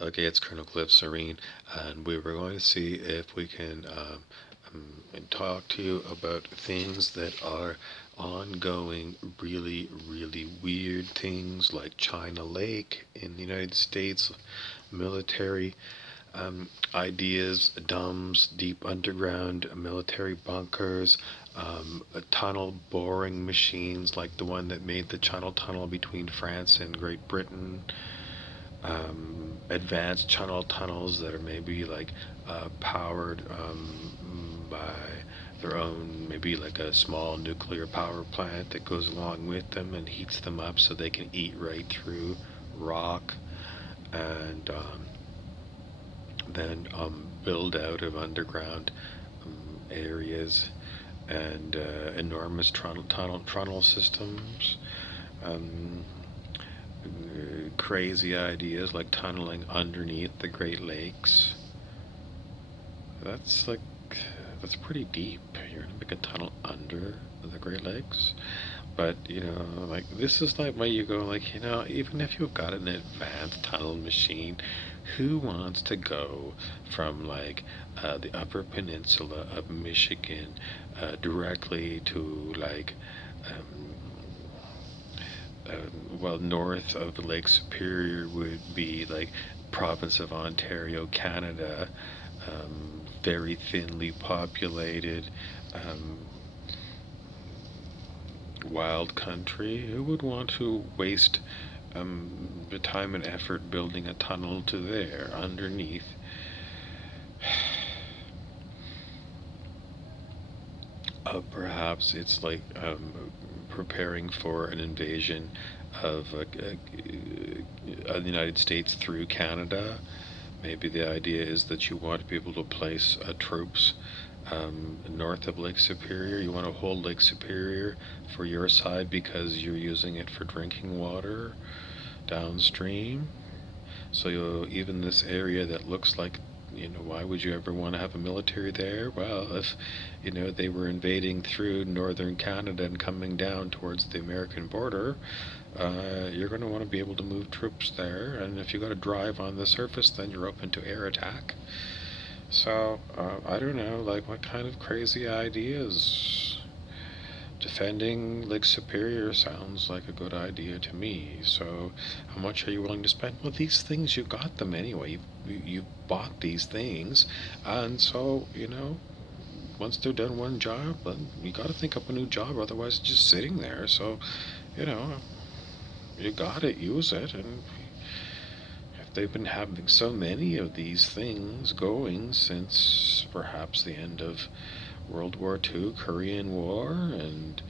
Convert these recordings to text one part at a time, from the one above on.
Okay, it's Colonel Cliff Soreen, and we were going to see if we can talk to you about things that are ongoing, really, really weird things like China Lake in the United States, military ideas, DUMBs, deep underground military bunkers, tunnel boring machines like the one that made the Channel Tunnel between France and Great Britain, advanced channel tunnels that are maybe like powered by their own, maybe like a small nuclear power plant that goes along with them and heats them up so they can eat right through rock, and then build out of underground areas, and enormous tunnel systems. Um, Crazy ideas like tunneling underneath the Great Lakes. That's like, that's pretty deep. You're gonna make a tunnel under the Great Lakes. But, like, this is like where you go, like, even if you've got an advanced tunnel machine, who wants to go from, like, the Upper Peninsula of Michigan directly to, like, um, well, north of Lake Superior would be, like, province of Ontario, Canada, very thinly populated, um, wild country. Who would want to waste the time and effort building a tunnel to there underneath? Perhaps it's like preparing for an invasion of the United States through Canada. Maybe the idea is that you want to be able to place troops north of Lake Superior. You want to hold Lake Superior for your side because you're using it for drinking water downstream. So even this area that looks like, why would you ever want to have a military there? Well, if, they were invading through northern Canada and coming down towards the American border, you're going to want to be able to move troops there. And if you got to drive on the surface, then you're open to air attack. So, I don't know, like, what kind of crazy ideas? Defending Lake Superior sounds like a good idea to me. So, how much are you willing to spend? Well, these things, you got them anyway. You bought these things. And so, once they're done one job, then you got to think up a new job. Otherwise, it's just sitting there. So, you know, you got it, use it. And if they've been having so many of these things going since perhaps the end of World War II, Korean War, and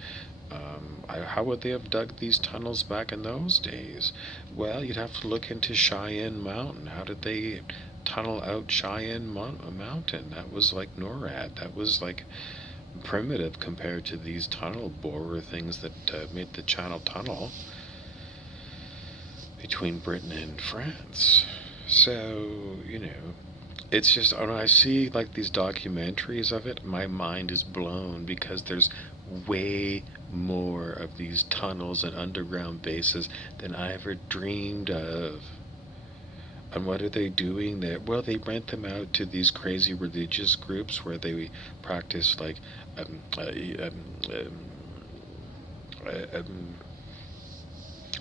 how would they have dug these tunnels back in those days? Well, you'd have to look into Cheyenne Mountain. How did they tunnel out Cheyenne Mountain? That was like NORAD. That was like primitive compared to these tunnel borer things that made the Channel Tunnel between Britain and France. So, it's just when I see like these documentaries of it, my mind is blown because there's way more of these tunnels and underground bases than I ever dreamed of. And what are they doing there? Well, they rent them out to these crazy religious groups where they practice like um, uh, um, um, um,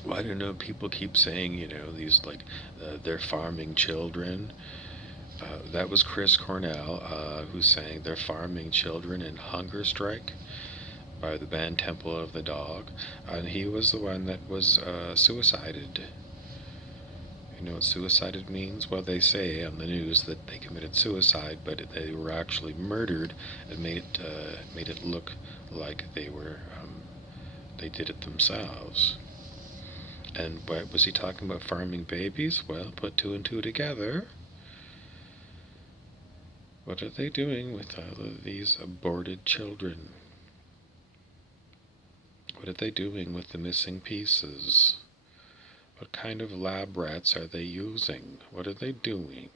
well, I don't know. People keep saying, these like they're farming children. That was Chris Cornell, who sang "They're Farming Children" in "Hunger Strike" by the band Temple of the Dog, and he was the one that was suicided. You know what suicided means? Well, they say on the news that they committed suicide, but they were actually murdered, and made it look like they did it themselves. And what was he talking about? Farming babies? Well, put two and two together. What are they doing with all of these aborted children? What are they doing with the missing pieces? What kind of lab rats are they using? What are they doing?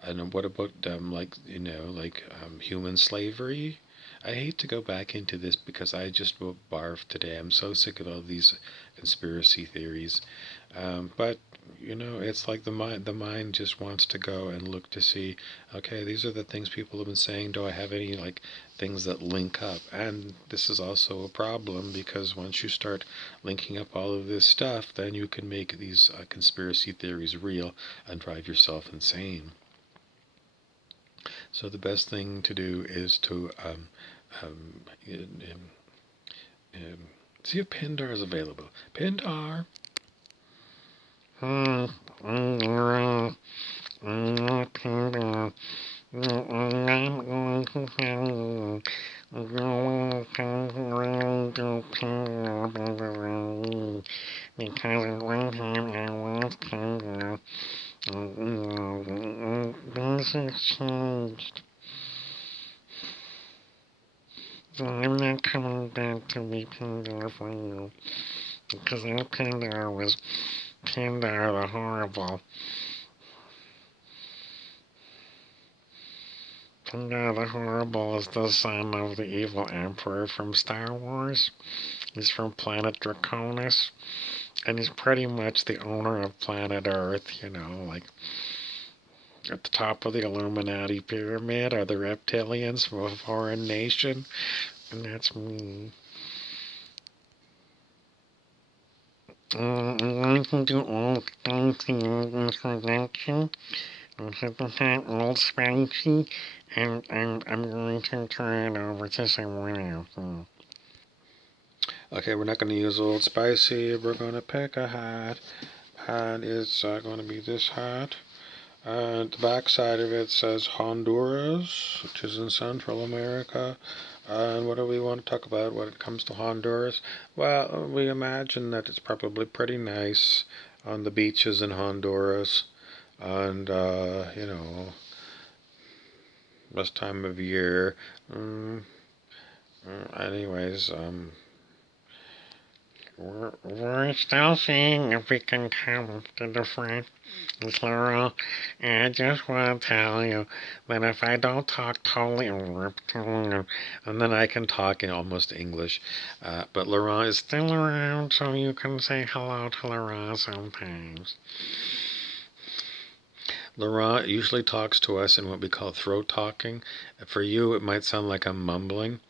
And what about human slavery? I hate to go back into this because I just will barf today. I'm so sick of all these conspiracy theories. But It's like the mind just wants to go and look to see, okay, these are the things people have been saying. Do I have any like things that link up? And this is also a problem because once you start linking up all of this stuff, then you can make these conspiracy theories real and drive yourself insane. So the best thing to do is to um, um, see if Pindar is available. Pindar. Pindar. I'm going to tell you. Because one time I was Pindar. Things have changed. So I'm not coming back to be Pindar for you. Because that Pindar was Pindar the Horrible. Pindar the Horrible is the son of the evil emperor from Star Wars. He's from planet Draconis. And he's pretty much the owner of planet Earth, like at the top of the Illuminati pyramid are the reptilians from a foreign nation, and that's me. I'm going to do Old Spicy introduction. This is the Old Spicy, and I'm going to turn it over to someone else. Okay, we're not going to use Old Spicy. We're going to pick a hat, and it's going to be this hat. And the back side of it says Honduras, which is in Central America. And what do we want to talk about when it comes to Honduras? Well, we imagine that it's probably pretty nice on the beaches in Honduras. And, this time of year. Anyways, we're still seeing if we can come to the front. Laurel, I just want to tell you that if I don't talk totally over, and then I can talk in almost English. But Laurent is still around, so you can say hello to Laurent sometimes. Laurent usually talks to us in what we call throat talking. For you, it might sound like I'm mumbling.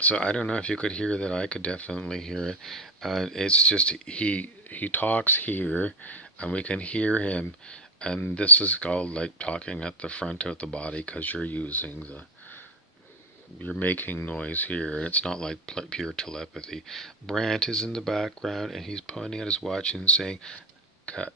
So I don't know if you could hear that. I could definitely hear it. It's just he talks here, and we can hear him. And this is called like talking at the front of the body because you're making noise here. It's not like pure telepathy. Brant is in the background, and he's pointing at his watch and saying, "Cut."